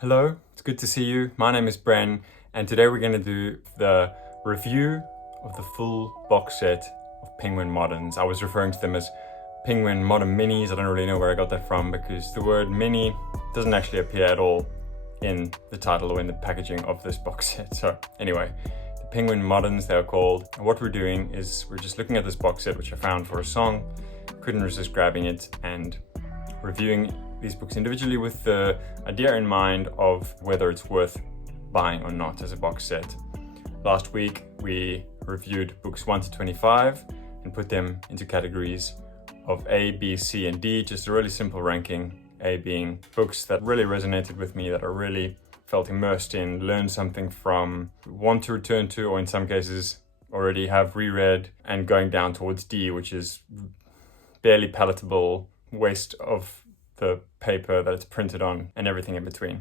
Hello, it's good to see you. My name is Bren, and today we're going to do the review of the full box set of Penguin Moderns. I was referring to them as Penguin Modern Minis. I don't really know where I got that from because the word mini doesn't actually appear at all in the title or in the packaging of this box set. So anyway, the Penguin Moderns, they're called. And what we're doing is we're just looking at this box set, which I found for a song, couldn't resist grabbing it and reviewing these books individually with the idea in mind of whether it's worth buying or not as a box set. Last week we reviewed books 1 to 25 and put them into categories of A, B, C, and D, just a really simple ranking. A being books that really resonated with me, that I really felt immersed in, learned something from, want to return to, or in some cases already have reread, and going down towards D, which is barely palatable, waste of the paper that it's printed on and everything in between.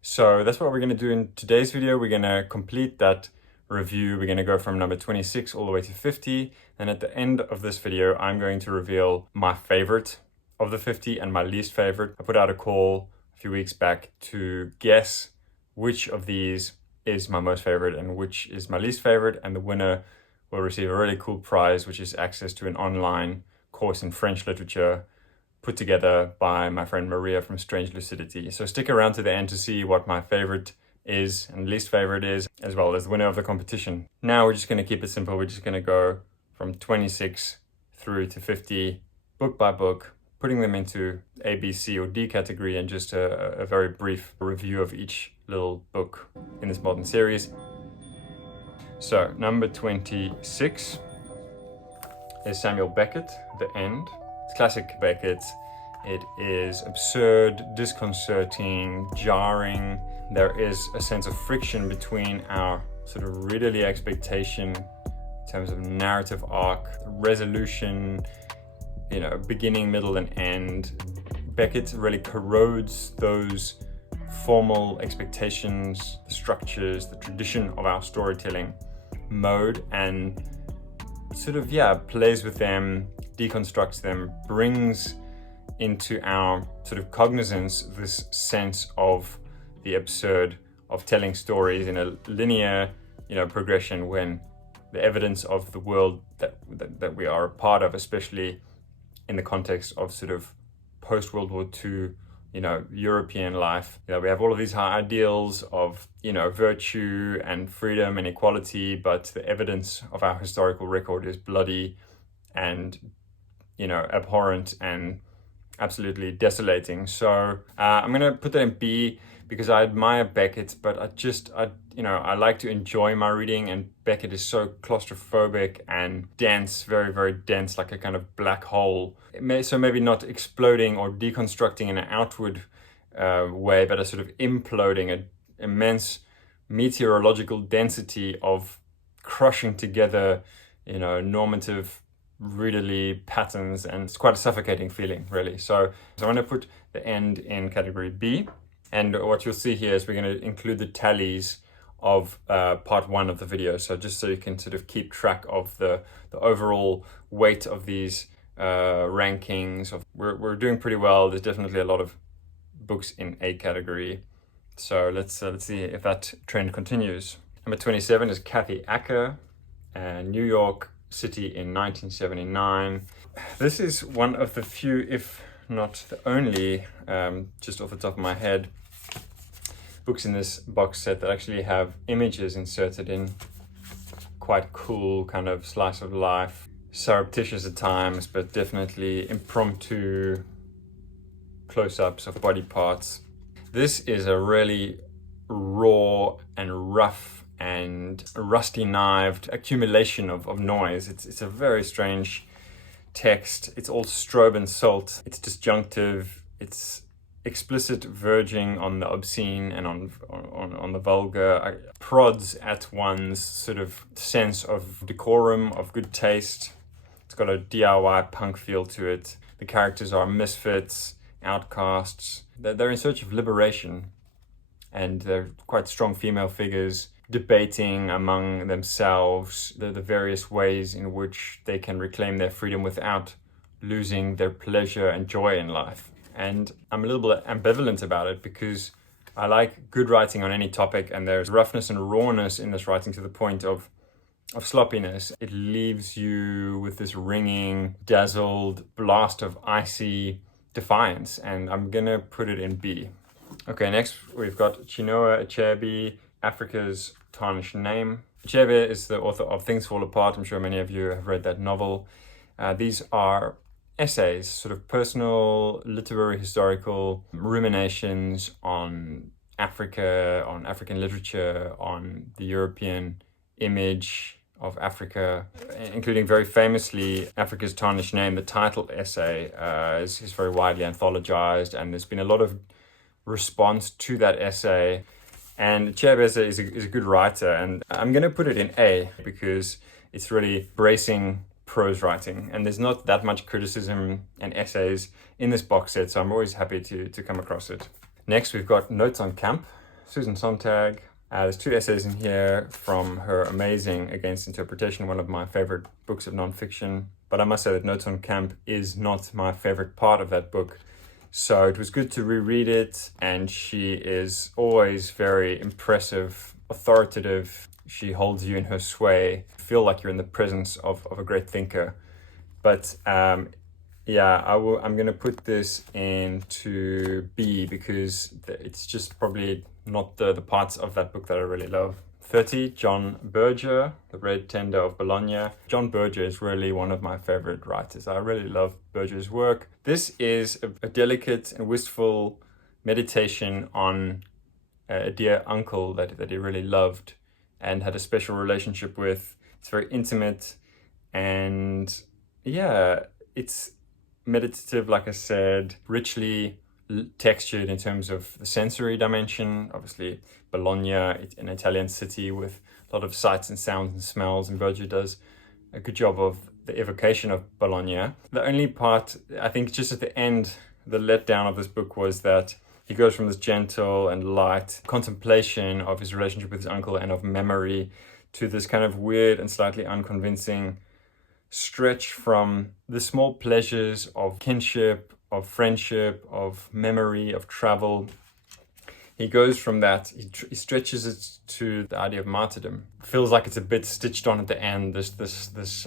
So that's what we're going to do in today's video. We're going to complete that review. We're going to go from number 26 all the way to 50. And at the end of this video, I'm going to reveal my favorite of the 50 and my least favorite. I put out a call a few weeks back to guess which of these is my most favorite and which is my least favorite. And the winner will receive a really cool prize, which is access to an online course in French literature put together by my friend Maria from Strange Lucidity. So stick around to the end to see what my favorite is and least favorite is, as well as the winner of the competition. Now we're just going to keep it simple. We're just going to go from 26 through to 50, book by book, putting them into A, B, C, or D category, and just a very brief review of each little book in this modern series. So number 26 is Samuel Beckett, The End. It's classic Beckett. It is absurd, disconcerting, jarring. There is a sense of friction between our sort of readerly expectation in terms of narrative arc, resolution, beginning, middle, and end. Beckett really corrodes those formal expectations, the structures, the tradition of our storytelling mode, and sort of, plays with them, deconstructs them, brings into our sort of cognizance this sense of the absurd of telling stories in a linear, progression, when the evidence of the world that we are a part of, especially in the context of sort of post-World War II, European life. We have all of these high ideals of, virtue and freedom and equality, but the evidence of our historical record is bloody and, abhorrent and absolutely desolating. So I'm going to put that in B because I admire Beckett, but I like to enjoy my reading, and Beckett is so claustrophobic and dense, very, very dense, like a kind of black hole. So maybe not exploding or deconstructing in an outward way, but a sort of imploding, an immense meteorological density of crushing together, normative readerly patterns, and it's quite a suffocating feeling, really. So I'm going to put The End in category B. And what you'll see here is we're going to include the tallies of part 1 of the video. So just so you can sort of keep track of the overall weight of these rankings. We're doing pretty well. There's definitely a lot of books in A category. So let's see if that trend continues. Number 27 is Kathy Acker, New York City in 1979. This is one of the few, if not the only, just off the top of my head, books in this box set that actually have images inserted in. Quite cool, kind of slice of life, surreptitious at times, but definitely impromptu close-ups of body parts. This is a really raw and rough and rusty-knived accumulation of noise. It's a very strange text. It's all strobe and salt. It's disjunctive. It's explicit, verging on the obscene and on the vulgar. Prods at one's sort of sense of decorum, of good taste. It's got a DIY punk feel to it. The characters are misfits, outcasts. They're in search of liberation, and they're quite strong female figures debating among themselves the various ways in which they can reclaim their freedom without losing their pleasure and joy in life. And I'm a little bit ambivalent about it because I like good writing on any topic, and there's roughness and rawness in this writing to the point of sloppiness. It leaves you with this ringing, dazzled blast of icy defiance, and I'm gonna put it in B. Okay, next we've got Chinua Achebe, Africa's Tarnished Name. Achebe is the author of Things Fall Apart. I'm sure many of you have read that novel. These are essays, sort of personal, literary, historical ruminations on Africa, on African literature, on the European image of Africa, including very famously Africa's Tarnished Name. The title essay is very widely anthologized, and there's been a lot of response to that essay. And Achebe is a good writer, and I'm going to put it in A because it's really bracing prose writing, and there's not that much criticism and essays in this box set, so I'm always happy to come across it. Next, we've got Notes on Camp, Susan Sontag. There's 2 essays in here from her amazing Against Interpretation, one of my favorite books of nonfiction. But I must say that Notes on Camp is not my favorite part of that book. So it was good to reread it, and she is always very impressive, authoritative. She holds you in her sway. You feel like you're in the presence of a great thinker. But yeah, I'm going to put this into B because it's just probably not the parts of that book that I really love. 30, John Berger, The Red Tender of Bologna. John Berger is really one of my favorite writers. I really love Berger's work. This is a delicate and wistful meditation on a dear uncle that he really loved and had a special relationship with. It's very intimate, and yeah, it's meditative, like I said, richly textured in terms of the sensory dimension. Obviously, Bologna, an Italian city with a lot of sights and sounds and smells, and Berger does a good job of the evocation of Bologna. The only part, I think, just at the end, the letdown of this book was that he goes from this gentle and light contemplation of his relationship with his uncle and of memory to this kind of weird and slightly unconvincing stretch from the small pleasures of kinship, of friendship, of memory, of travel. He goes from that, he stretches it to the idea of martyrdom. Feels like it's a bit stitched on at the end, this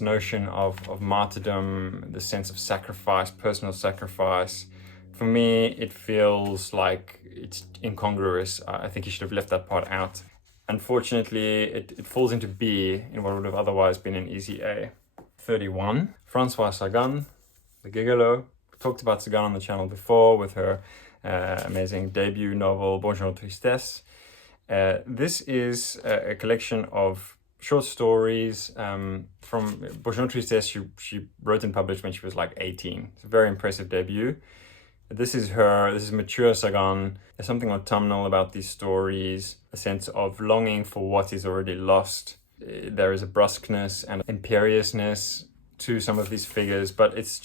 notion of martyrdom, the sense of sacrifice, personal sacrifice. For me, it feels like it's incongruous. I think he should have left that part out. Unfortunately, it falls into B in what would have otherwise been an easy A. 31, Françoise Sagan, The Gigolo. We talked about Sagan on the channel before with her amazing debut novel, Bonjour Tristesse. This is a collection of short stories from Bonjour Tristesse. She wrote and published when she was like 18. It's a very impressive debut. This is mature Sagan. There's something autumnal about these stories, a sense of longing for what is already lost. There is a brusqueness and imperiousness to some of these figures, but it's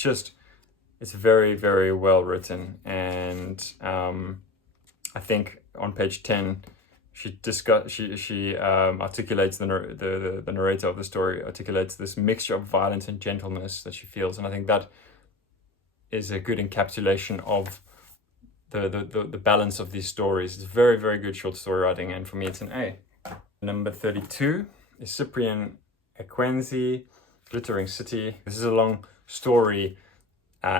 very, very well written. And I think on page 10, she articulates the narrator of the story articulates this mixture of violence and gentleness that she feels, and I think that is a good encapsulation of the balance of these stories. It's very, very good short story writing, and for me it's an A. Number 32 is Cyprian Ekwenzi, Glittering City. This is a long story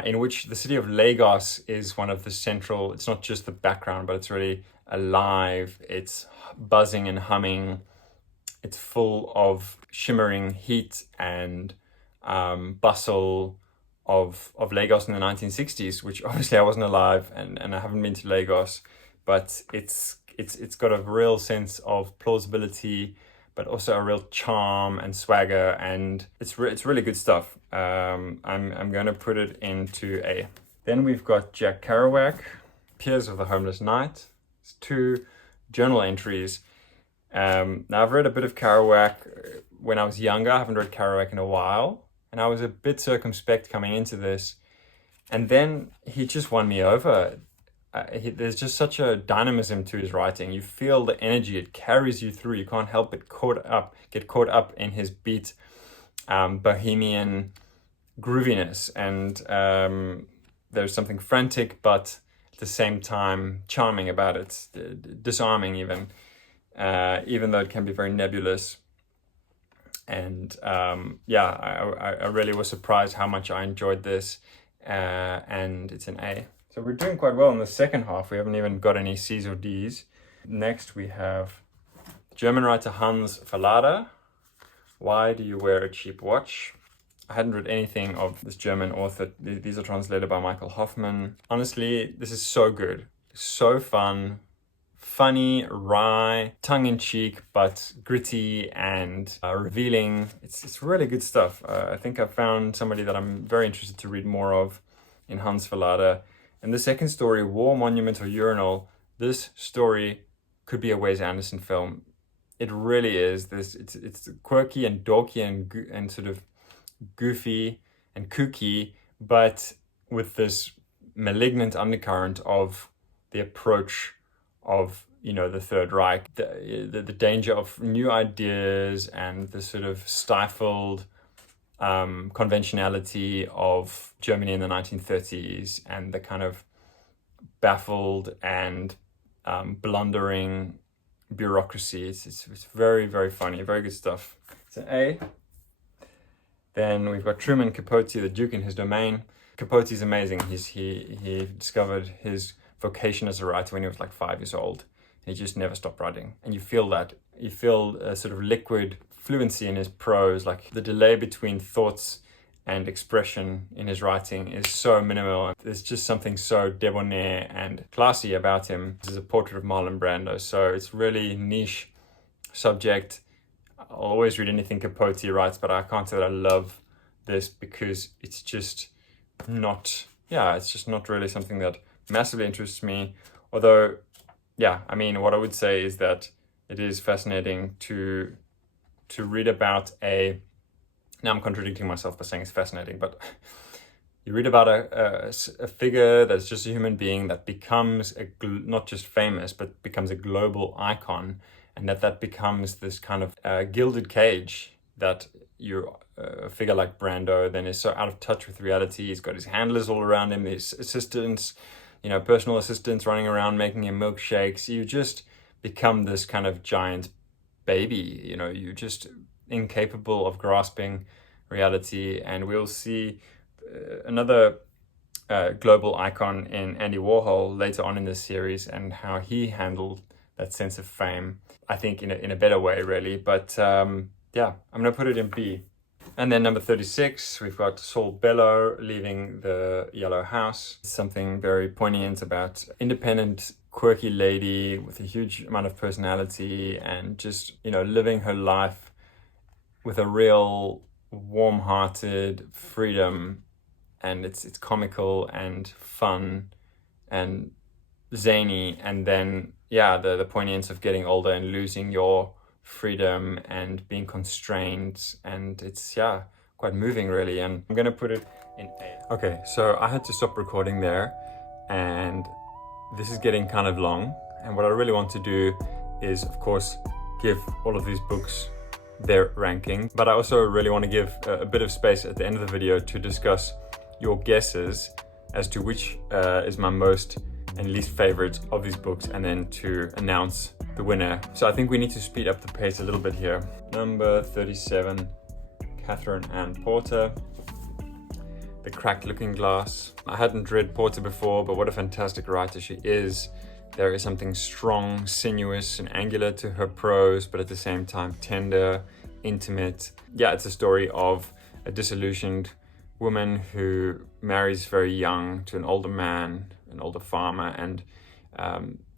in which the city of Lagos is one of the central, it's not just the background, but it's really alive, it's buzzing and humming, it's full of shimmering heat and bustle of Lagos in the 1960s, which obviously I wasn't alive and I haven't been to Lagos, but it's got a real sense of plausibility, but also a real charm and swagger, and it's really good stuff. I'm going to put it into A. Then we've got Jack Kerouac, Piers of the Homeless Knight. It's 2 journal entries. Now I've read a bit of Kerouac when I was younger. I haven't read Kerouac in a while, and I was a bit circumspect coming into this, and then he just won me over. There's just such a dynamism to his writing. You feel the energy, it carries you through. You can't help but get caught up in his beat, bohemian grooviness, and there's something frantic, but at the same time charming about it, disarming even though it can be very nebulous. And I really was surprised how much I enjoyed this, and it's an A. So we're doing quite well in the second half. We haven't even got any C's or D's. Next we have German writer Hans Verlade. Why Do You Wear a Cheap Watch? I hadn't read anything of this German author. These are translated by Michael Hoffman. Honestly, this is so good. So fun, funny, wry, tongue-in-cheek, but gritty and revealing. It's really good stuff. I think I found somebody that I'm very interested to read more of in Hans Verlade. And the second story, War Monument or Urinal, this story could be a Wes Anderson film. It really is. It's quirky and dorky and sort of goofy and kooky, but with this malignant undercurrent of the approach of, you know, the Third Reich, the danger of new ideas and the sort of stifled conventionality of Germany in the 1930s, and the kind of baffled and blundering bureaucracy. It's very, very funny, very good stuff. It's an A. Then we've got Truman Capote, The Duke in His Domain. Capote is amazing. He discovered his vocation as a writer when he was like 5 years old. He just never stopped writing. And you feel that. You feel a sort of liquid fluency in his prose, like the delay between thoughts and expression in his writing is so minimal. There's just something so debonair and classy about him. This is a portrait of Marlon Brando, so it's really niche subject. I'll always read anything Capote writes, but I can't say that I love this because it's just not, it's just not really something that massively interests me. Although, I mean, what I would say is that it is fascinating to read about now I'm contradicting myself by saying it's fascinating, but you read about a figure that's just a human being that becomes not just famous, but becomes a global icon, and that becomes this kind of gilded cage that a figure like Brando then is so out of touch with reality. He's got his handlers all around him, his assistants, personal assistants running around making him milkshakes. You just become this kind of giant baby, you're just incapable of grasping reality. And we'll see another global icon in Andy Warhol later on in this series, and how he handled that sense of fame, I think in a better way, really. But I'm going to put it in B. And then number 36, we've got Saul Bellow leaving the Yellow House. Something very poignant about independent, quirky lady with a huge amount of personality, and just, living her life with a real warm-hearted freedom. And it's comical and fun and zany. And then, the poignance of getting older and losing your freedom and being constrained, and it's quite moving, really. And I'm gonna put it in A. Okay, so I had to stop recording there, and this is getting kind of long, and what I really want to do is, of course, give all of these books their ranking, but I also really want to give a bit of space at the end of the video to discuss your guesses as to which is my most and least favorite of these books, and then to announce the winner. So I think we need to speed up the pace a little bit here. Number 37, Catherine Ann Porter, The Cracked Looking Glass. I hadn't read Porter before, but what a fantastic writer she is. There is something strong, sinuous, and angular to her prose, but at the same time tender, intimate. It's a story of a disillusioned woman who marries very young to an older man, an older farmer, and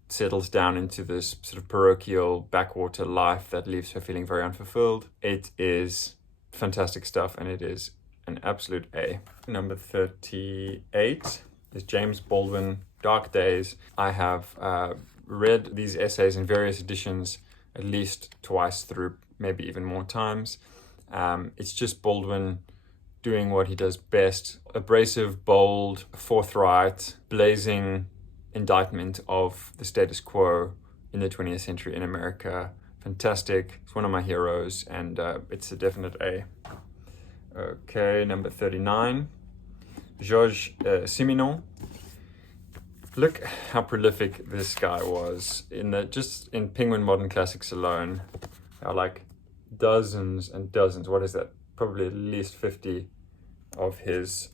settles down into this sort of parochial backwater life that leaves her feeling very unfulfilled. It is fantastic stuff, and it is an absolute A. Number 38 is James Baldwin, Dark Days. I have read these essays in various editions at least twice through, maybe even more times. It's just Baldwin doing what he does best. Abrasive, bold, forthright, blazing indictment of the status quo in the 20th century in America. Fantastic. It's one of my heroes, and it's a definite A. Okay, number 39, Georges Simenon, Look how prolific this guy was. Just in Penguin Modern Classics alone, there are like dozens and dozens. What is that? Probably at least 50 of his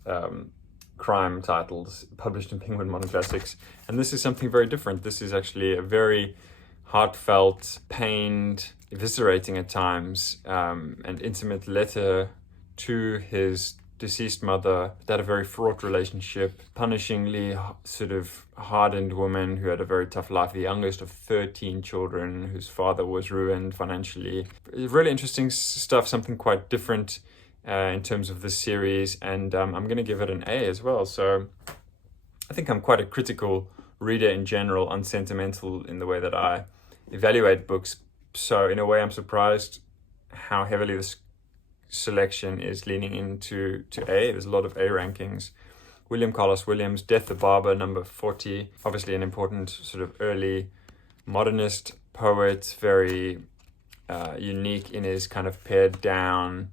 crime titles published in Penguin Modern Classics. And this is something very different. This is actually a very heartfelt, pained, eviscerating at times, and intimate letter to his deceased mother. They had a very fraught relationship, punishingly sort of hardened woman who had a very tough life, the youngest of 13 children, whose father was ruined financially. Really interesting stuff, something quite different in terms of this series, and I'm going to give it an A as well. So I think I'm quite a critical reader in general, unsentimental in the way that I evaluate books. So in a way, I'm surprised how heavily this selection is leaning into A. There's a lot of A rankings. William Carlos Williams, Death the Barber, number 40. Obviously an important sort of early modernist poet, very unique in his kind of pared down,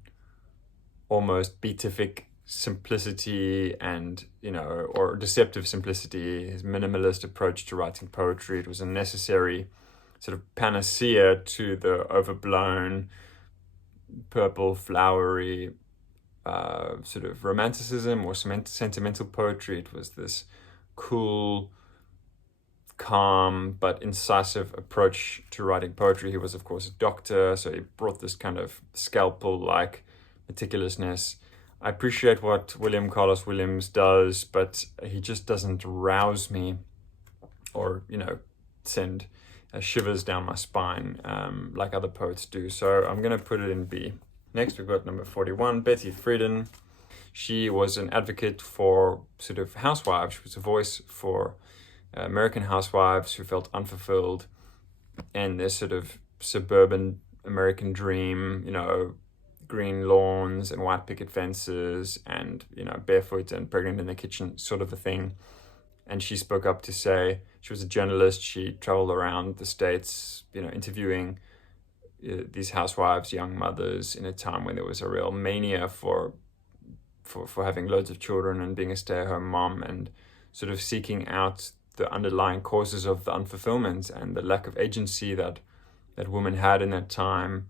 almost beatific simplicity and, or deceptive simplicity, his minimalist approach to writing poetry. It was a necessary sort of panacea to the overblown, purple, flowery sort of romanticism or sentimental poetry. It was this cool, calm, but incisive approach to writing poetry. He was, of course, a doctor, so he brought this kind of scalpel-like meticulousness. I appreciate what William Carlos Williams does, but he just doesn't rouse me or, send shivers down my spine like other poets do. So I'm going to put it in B. Next, we've got number 41, Betty Friedan. She was an advocate for sort of housewives. She was a voice for American housewives who felt unfulfilled in this sort of suburban American dream, green lawns and white picket fences and, barefoot and pregnant in the kitchen sort of a thing. And she spoke up to say, she was a journalist. She traveled around the States, interviewing these housewives, young mothers, in a time when there was a real mania for having loads of children and being a stay-at-home mom, and sort of seeking out the underlying causes of the unfulfillment and the lack of agency that women had in that time.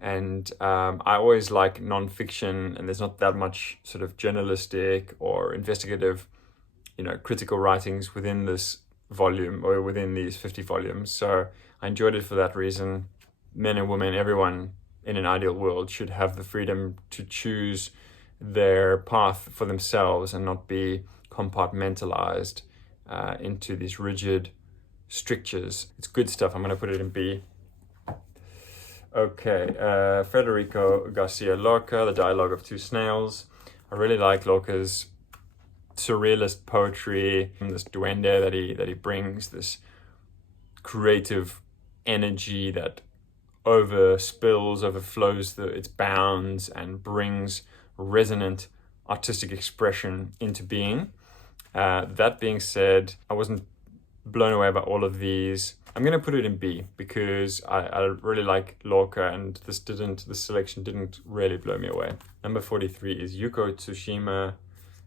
And I always like nonfiction, and there's not that much sort of journalistic or investigative, critical writings within this volume or within these 50 volumes. So I enjoyed it for that reason. Men and women, everyone in an ideal world should have the freedom to choose their path for themselves and not be compartmentalized into these rigid strictures. It's good stuff. I'm going to put it in B. Okay, Federico Garcia Lorca, The Dialogue of Two Snails. I really like Lorca's surrealist poetry, this duende that he brings, this creative energy that overflows its bounds and brings resonant artistic expression into being. That being said, I wasn't blown away by all of these. I'm going to put it in B because I really like Lorca, and this selection didn't really blow me away. Number 43 is Yuko Tsushima,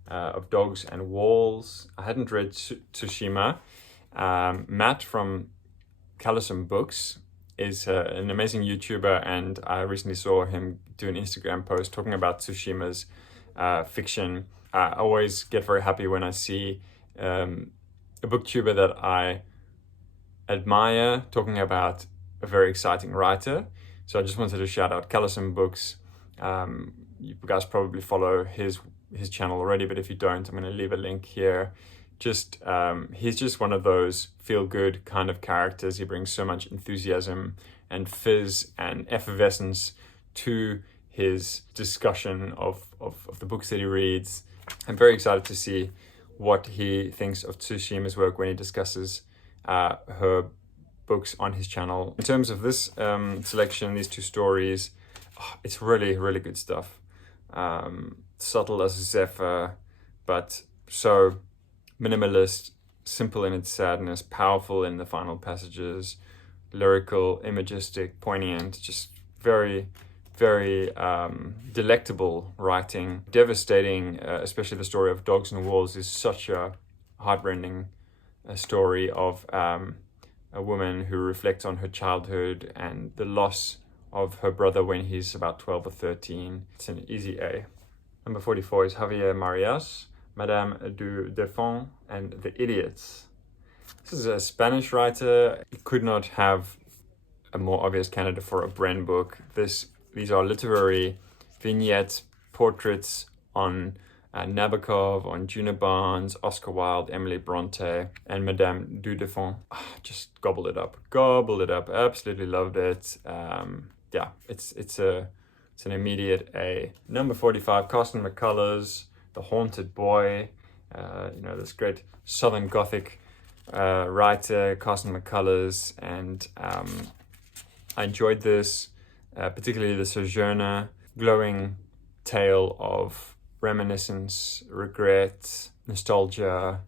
of Dogs and Walls. I hadn't read Tsushima. Matt from Callison Books is an amazing YouTuber, and I recently saw him do an Instagram post talking about Tsushima's fiction. I always get very happy when I see a booktuber that I admire talking about a very exciting writer. So I just wanted to shout out Callison Books. You guys probably follow his channel already, but if you don't, I'm going to leave a link here. He's just one of those feel-good kind of characters. He brings so much enthusiasm and fizz and effervescence to his discussion of the books that he reads. I'm very excited to see what he thinks of Tsushima's work when he discusses her books on his channel. In terms of this selection, these two stories, it's really, really good stuff. Subtle as a zephyr, but so minimalist, simple in its sadness, powerful in the final passages, lyrical, imagistic, poignant, just very, very delectable writing. Devastating, especially the story of Dogs and Walls is such a heartrending a story of a woman who reflects on her childhood and the loss of her brother when he's about 12 or 13. It's an easy A. Number 44 is Javier Marias, Madame du Deffand and the Idiots. This is a Spanish writer. You could not have a more obvious candidate for a Bren book. These are literary vignettes, portraits on Nabokov, on Juno Barnes, Oscar Wilde, Emily Bronte, and Madame du Deffand. Just gobbled it up. Absolutely loved it. Yeah, it's an immediate A. Number 45, Carson McCullers, The Haunted Boy. This great Southern Gothic writer, Carson McCullers, and I enjoyed this, particularly the Sojourner, glowing tale of reminiscence, regret, nostalgia,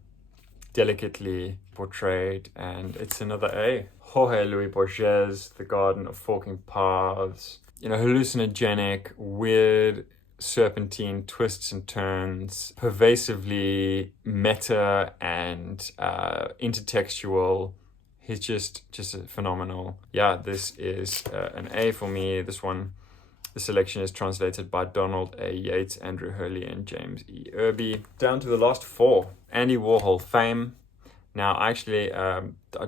delicately portrayed, and it's another A. Jorge Luis Borges, The Garden of Forking Paths. Hallucinogenic, weird, serpentine twists and turns, pervasively meta and intertextual. He's just phenomenal. Yeah, this is an A for me. The selection is translated by Donald A. Yates, Andrew Hurley, and James E. Irby. Down to the last 4. Andy Warhol, Fame. Now, actually, I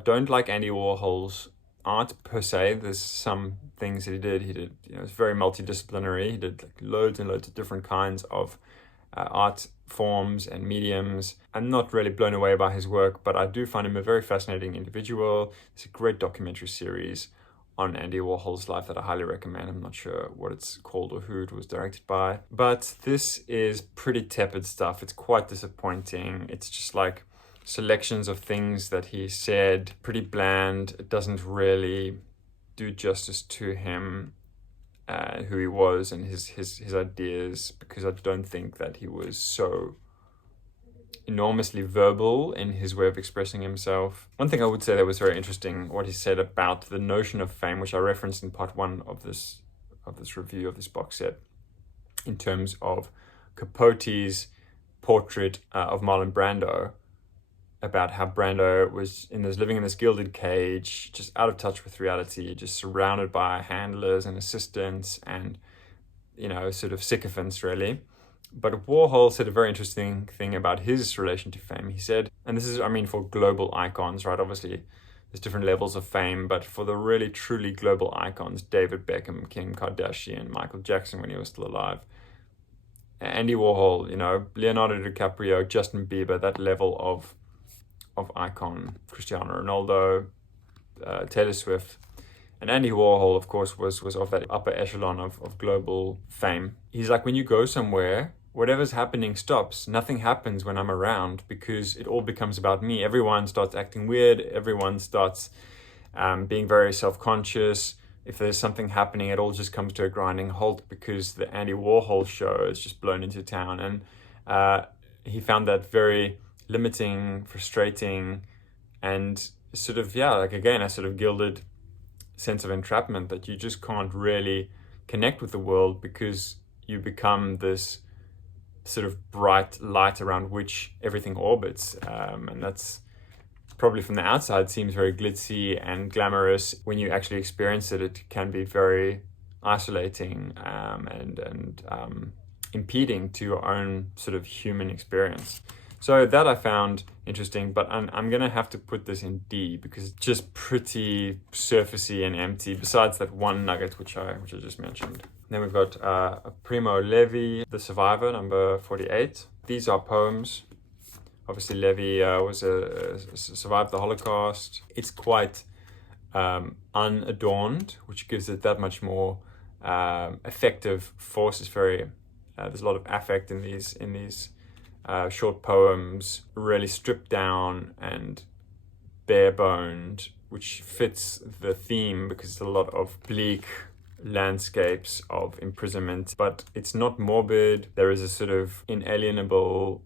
don't like Andy Warhol's art per se. There's some things that he did, it's very multidisciplinary. He did loads and loads of different kinds of art forms and mediums. I'm not really blown away by his work, but I do find him a very fascinating individual. It's a great documentary series on Andy Warhol's life that I highly recommend. I'm not sure what it's called or who it was directed by, but this is pretty tepid stuff. It's quite disappointing. It's just like selections of things that he said, pretty bland. It doesn't really do justice to him, who he was and his ideas, because I don't think that he was so enormously verbal in his way of expressing himself. One thing I would say that was very interesting, what he said about the notion of fame, which I referenced in part 1 of this review of this box set, in terms of Capote's portrait of Marlon Brando, about how Brando was living in this gilded cage, just out of touch with reality, just surrounded by handlers and assistants and, sort of sycophants, really. But Warhol said a very interesting thing about his relation to fame. He said, and this is, for global icons, right? Obviously, there's different levels of fame, but for the really, truly global icons, David Beckham, Kim Kardashian, Michael Jackson when he was still alive, Andy Warhol, Leonardo DiCaprio, Justin Bieber, that level of icon, Cristiano Ronaldo, Taylor Swift. And Andy Warhol, of course, was of that upper echelon of global fame. He's like, when you go somewhere, whatever's happening stops. Nothing happens when I'm around because it all becomes about me. Everyone starts acting weird. Everyone starts being very self-conscious. If there's something happening, it all just comes to a grinding halt because the Andy Warhol show is just blown into town. And he found that very limiting, frustrating, and sort of, again, a sort of gilded sense of entrapment that you just can't really connect with the world because you become this sort of bright light around which everything orbits. And that's probably from the outside seems very glitzy and glamorous. When you actually experience it, it can be very isolating and impeding to your own sort of human experience. So that I found interesting, but I'm going to have to put this in D because it's just pretty surfacey and empty, besides that one nugget which I just mentioned. Then we've got Primo Levi, The Survivor, number 48. These are poems. Obviously, Levi survived the Holocaust. It's quite unadorned, which gives it that much more effective force. It's very there's a lot of affect in these short poems, really stripped down and bare-boned, which fits the theme because it's a lot of bleak landscapes of imprisonment, but it's not morbid. There is a sort of inalienable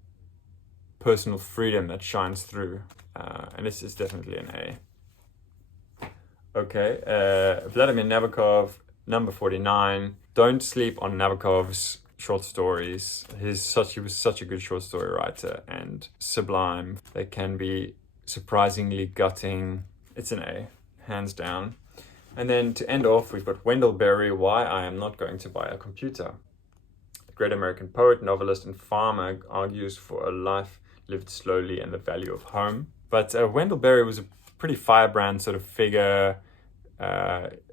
personal freedom that shines through, and this is definitely an A. Okay, Vladimir Nabokov, number 49. Don't sleep on Nabokov's short stories. He was such a good short story writer and sublime. They can be surprisingly gutting. It's an A, hands down. And then to end off, we've got Wendell Berry, Why I Am Not Going to Buy a Computer. The great American poet, novelist, and farmer argues for a life lived slowly and the value of home. But Wendell Berry was a pretty firebrand sort of figure,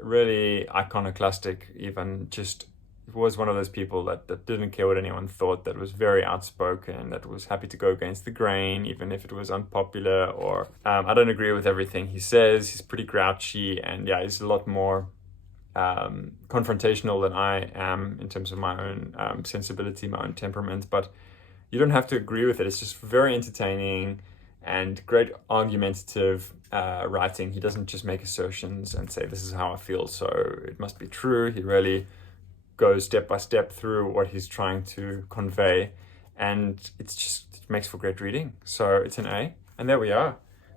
really iconoclastic even, just was one of those people that didn't care what anyone thought, that was very outspoken, that was happy to go against the grain, even if it was unpopular, or I don't agree with everything he says. He's pretty grouchy, and yeah, he's a lot more confrontational than I am in terms of my own sensibility, my own temperament, but you don't have to agree with it. It's just very entertaining and great argumentative writing. He doesn't just make assertions and say, this is how I feel, so it must be true. He really goes step by step through what he's trying to convey, and it makes for great reading. So it's an A, and there we are.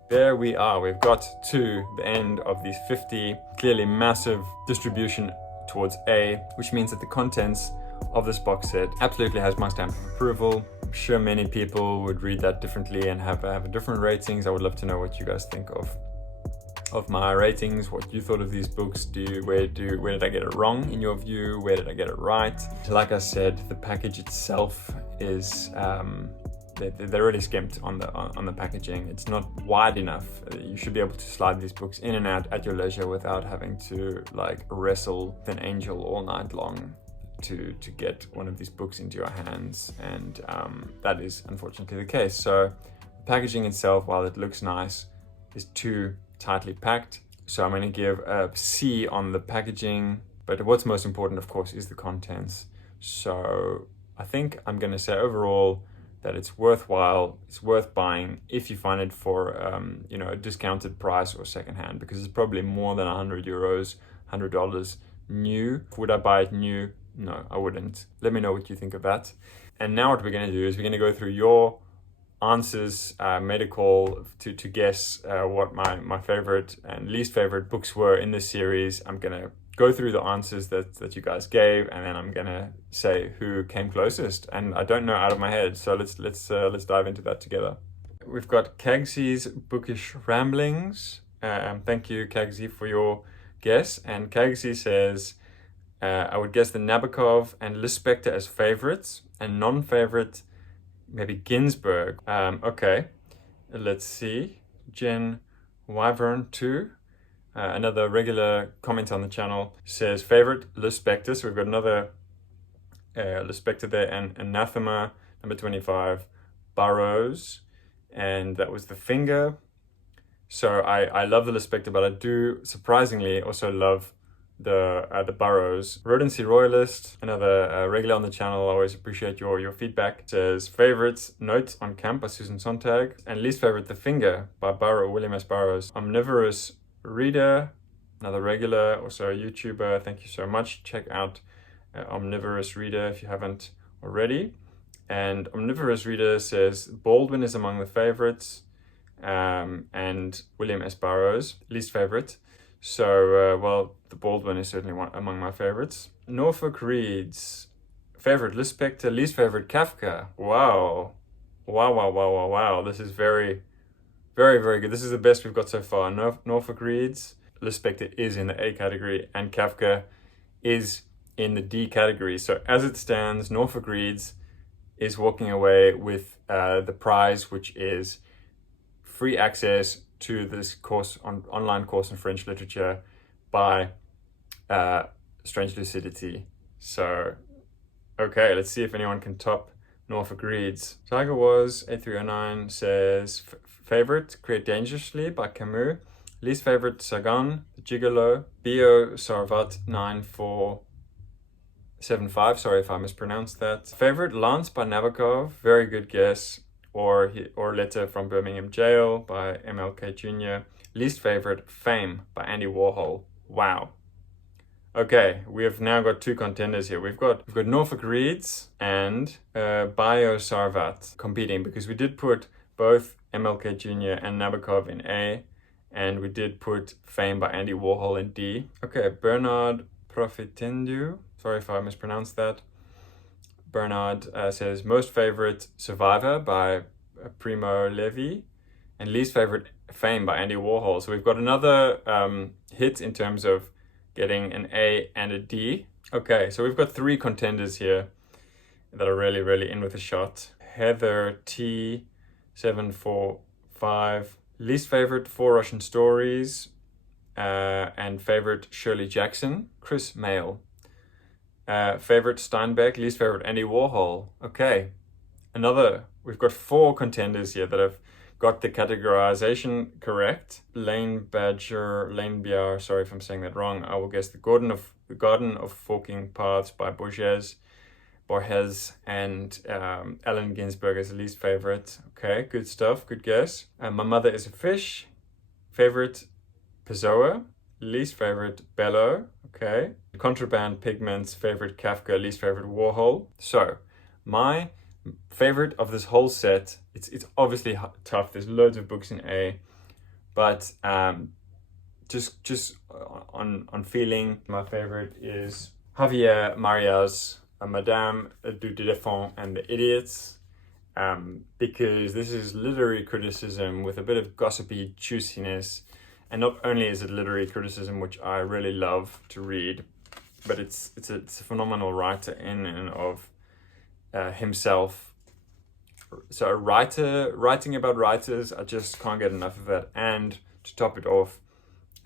We've got to the end of these 50, clearly massive distribution towards A, which means that the contents of this box set absolutely has my stamp of approval. I'm sure many people would read that differently and have different ratings. I would love to know what you guys think of my ratings, what you thought of these books. Where did I get it wrong in your view? Where did I get it right? Like I said, the package itself is they're really skimped on the packaging. It's not wide enough. You should be able to slide these books in and out at your leisure without having to like wrestle with an angel all night long to get one of these books into your hands, and that is unfortunately the case. So the packaging itself, while it looks nice, is too tightly packed. So I'm going to give a C on the packaging, but what's most important, of course, is the contents. So I think I'm going to say overall that it's worthwhile, it's worth buying if you find it for a discounted price or secondhand, because it's probably more than €100, $100 new. Would I buy it new? No, I wouldn't. Let me know what you think of that. And now what we're going to do is we're going to go through your answers. Made a call to guess what my favorite and least favorite books were in this series. I'm going to go through the answers that you guys gave, and then I'm going to say who came closest. And I don't know out of my head, so let's dive into that together. We've got Kagsy's Bookish Ramblings. Thank you, Kagsy, for your guess. And Kagsy says, I would guess the Nabokov and Lispector as favorites, and non-favorite maybe Ginsberg. Okay, let's see. Jen Wyvern 2, another regular comment on the channel, says favorite Lispector. So we've got another Lispector there, and Anathema, number 25, Burroughs, and that was The Finger. So I love the Lispector, but I do surprisingly also love the Burroughs. Rodent Royalist, another regular on the channel, I always appreciate your feedback, says favorites Notes on Camp by Susan Sontag, and least favorite The Finger by William S. Burroughs. Omnivorous Reader, another regular, also a YouTuber, thank you so much. Check out Omnivorous Reader if you haven't already. And Omnivorous Reader says Baldwin is among the favorites, and William S. Burroughs, least favorite. So, well, the Baldwin is certainly among my favorites. Norfolk Reads, favorite Lispector, least favorite Kafka. Wow. This is very, very, very good. This is the best we've got so far. Norfolk Reads, Lispector is in the A category, and Kafka is in the D category. So as it stands, Norfolk Reads is walking away with the prize, which is free access to this online course in French literature by Strange Lucidity. So, okay, let's see if anyone can top Norfolk Reads. Tiger Wars 8309 says favorite Create Dangerously by Camus, least favorite Sagan, The Gigolo, Bio Sarvat 9475, sorry if I mispronounced that. Favorite Lance by Nabokov, very good guess. Or Letter from Birmingham Jail by MLK Jr. Least favorite, Fame by Andy Warhol. Wow. Okay, we have now got two contenders here. We've got Norfolk Reads and Bio Sarvat competing, because we did put both MLK Jr. and Nabokov in A, and we did put Fame by Andy Warhol in D. Okay, Bernard Profitendu, sorry if I mispronounced that. Bernard says most favorite Survivor by Primo Levi, and least favorite, Fame by Andy Warhol. So we've got another hit in terms of getting an A and a D. Okay, so we've got 3 contenders here that are really, really in with a shot. Heather T745, least favorite, 4 Russian Stories, and favorite, Shirley Jackson. Chris Mail. Favorite, Steinbeck. Least favorite, Andy Warhol. Okay, we've got 4 contenders here that have got the categorization correct. Lane Biar, sorry if I'm saying that wrong. I will guess The Garden of Forking Paths by Borges, and Allen Ginsberg as the least favorite. Okay, good stuff, good guess. My Mother is a Fish. Favorite, Pessoa. Least favorite, Bello. Okay. Contraband Pigments. Favorite, Kafka. Least favorite, Warhol. So, my favorite of this whole set, it's obviously tough. There's loads of books in A, but just on feeling, my favorite is Javier Maria's Madame du Deffant and the Idiots, because this is literary criticism with a bit of gossipy juiciness. And not only is it literary criticism, which I really love to read, but it's a phenomenal writer in and of himself. So a writer writing about writers, I just can't get enough of that. And to top it off,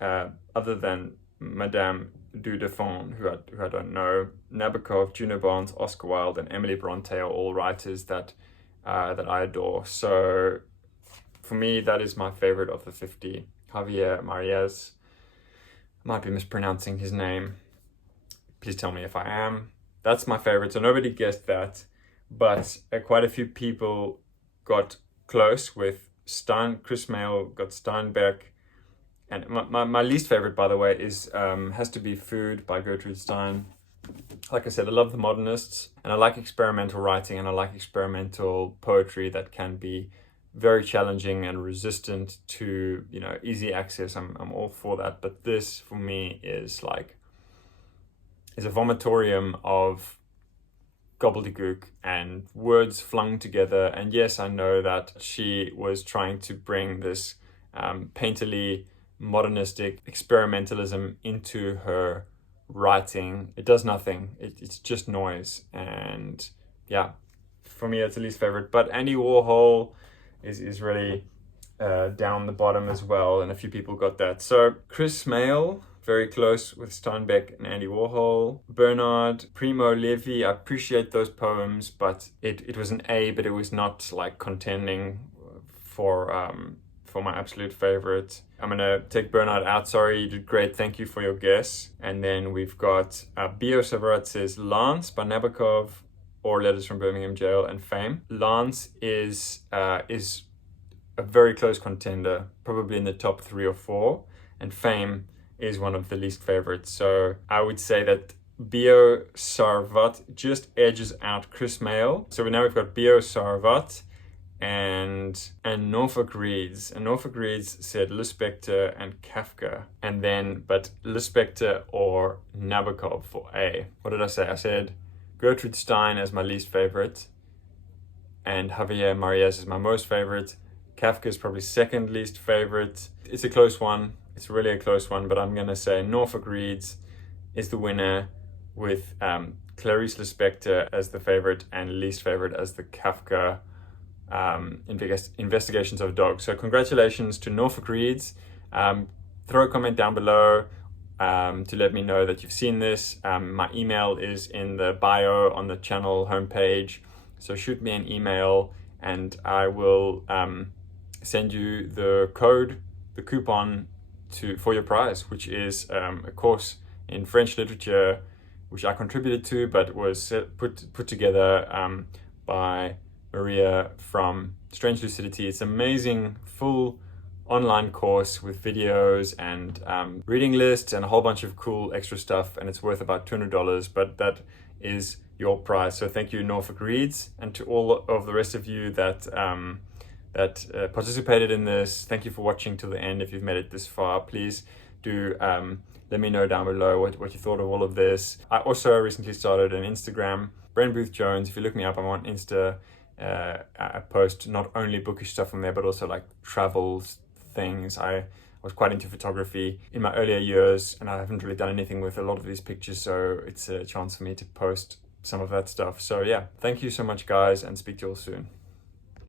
other than Madame du Deffant, who I don't know, Nabokov, Juno Barnes, Oscar Wilde, and Emily Bronte are all writers that I adore. So for me, that is my favorite of the 50. Javier Marias. Might be mispronouncing his name. Please tell me if I am. That's my favorite. So nobody guessed that, but quite a few people got close with Chris Mail got Steinbeck. And my least favorite, by the way, is has to be Food by Gertrude Stein. Like I said, I love the modernists, and I like experimental writing, and I like experimental poetry that can be very challenging and resistant to, easy access. I'm all for that. But this, for me, is a vomitorium of gobbledygook and words flung together. And yes, I know that she was trying to bring this painterly, modernistic experimentalism into her writing. It does nothing. It's just noise. And yeah, for me, that's the least favorite. But Andy Warhol is really down the bottom as well, and a few people got that. So Chris Mail, very close with Steinbeck and Andy Warhol. Bernard, Primo Levi, I appreciate those poems, but it was an A, but it was not contending for my absolute favorite. I'm gonna take Bernard out. Sorry, you did great. Thank you for your guess. And then we've got Bio Savarat says Lance by Nabokov, or Letters from Birmingham Jail, and Fame. Lance is a very close contender, probably in the top 3 or 4, and Fame is one of the least favorites. So I would say that Bio Sarvat just edges out Chris Mail. So now we've got Bio Sarvat and Norfolk Reeds. And Norfolk Reeds said Lispector and Kafka, but Lispector or Nabokov for A. What did I say? I said Gertrude Stein as my least favorite, and Javier Marias is my most favorite. Kafka is probably second least favorite. It's a close one. It's really a close one, but I'm going to say Norfolk Reeds is the winner, with Clarice Lispector as the favorite and least favorite as the Kafka Investigations of Dogs. So congratulations to Norfolk Reeds. Throw a comment down below to let me know that you've seen this. My email is in the bio on the channel homepage, so shoot me an email and I will send you the coupon for your prize, which is a course in French literature, which I contributed to, but was put together by Maria from Strange Lucidity. It's amazing, full online course with videos and reading lists and a whole bunch of cool extra stuff, and it's worth about $200, but that is your prize. So thank you, Norfolk Reeds, and to all of the rest of you that participated in this. Thank you for watching till the end. If you've made it this far, please do let me know down below what you thought of all of this. I also recently started an Instagram, Bren Booth Jones. If you look me up, I'm on Insta, I post not only bookish stuff on there, but also like travel things. I was quite into photography in my earlier years, and I haven't really done anything with a lot of these pictures, so it's a chance for me to post some of that stuff. So yeah, thank you so much guys, and speak to you all soon.